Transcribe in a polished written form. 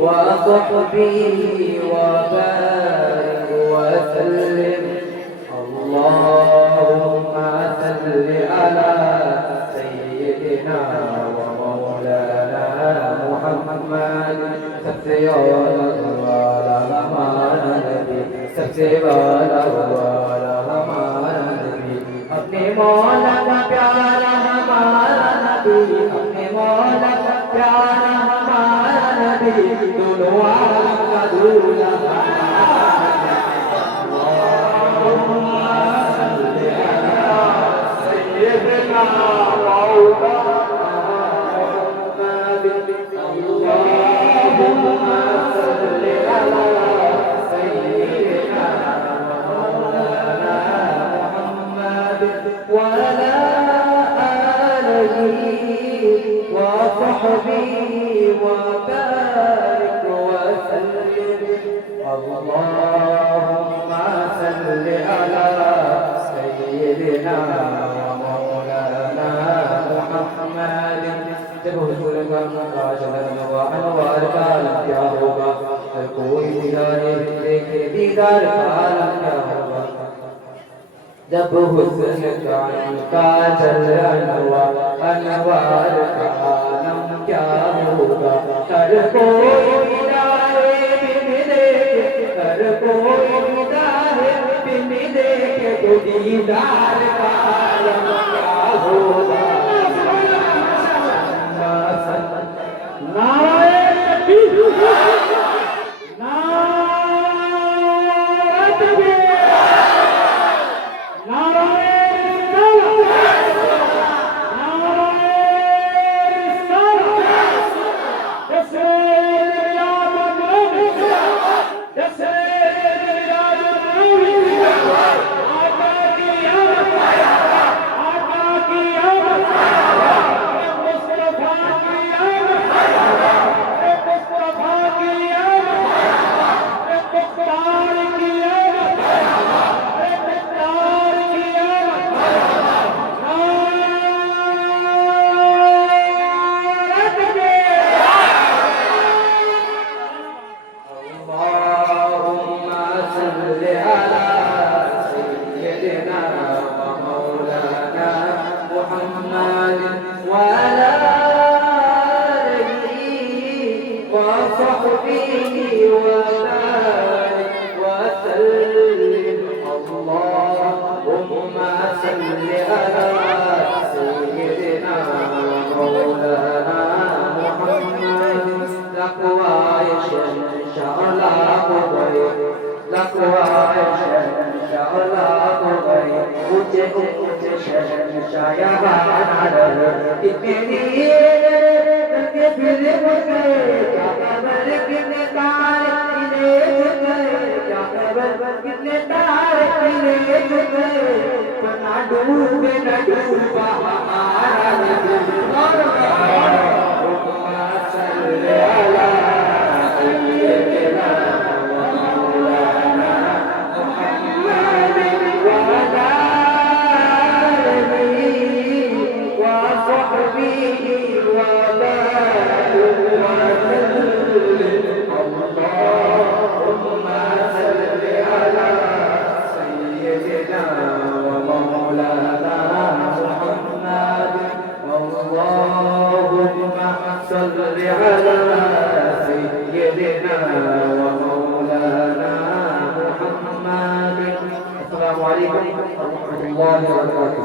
وصحبه وبارك وسلم اللهم صل على سيدنا ومولانا محمد सबसे वाला हमारा नबी सबसे वाला हमारा नबी अपने मौला का प्यारा हमारा नबी अपने मौला का प्यारा हमारा नबी दोनों आलम का दूल्हा وعلى آله وصحبه وبارك وسلم اللهم صل على سيدنا ومولانا محمد जब हुजूर का अनवार का आलम क्या होगा हर कोई दीदारे देखे दीदार का आलम क्या होगा जब हुस्न का जल अनवार का आलम क्या होगा हर कोई दीदारे बिन देखे हर कोई दीदारे बिन देखे तो दीदार का आलम क्या होगा नाराए तकबीर नाराए तकबीर नाराए रिसालत नाराए रिसालत जैसे रियाद नबी जैसे रियाद नबी आका की आमद आका की आमद मुस्तफा की कितने तारे डूबे न डूबा हमारा السلام عليكم ورحمة الله وبركاته.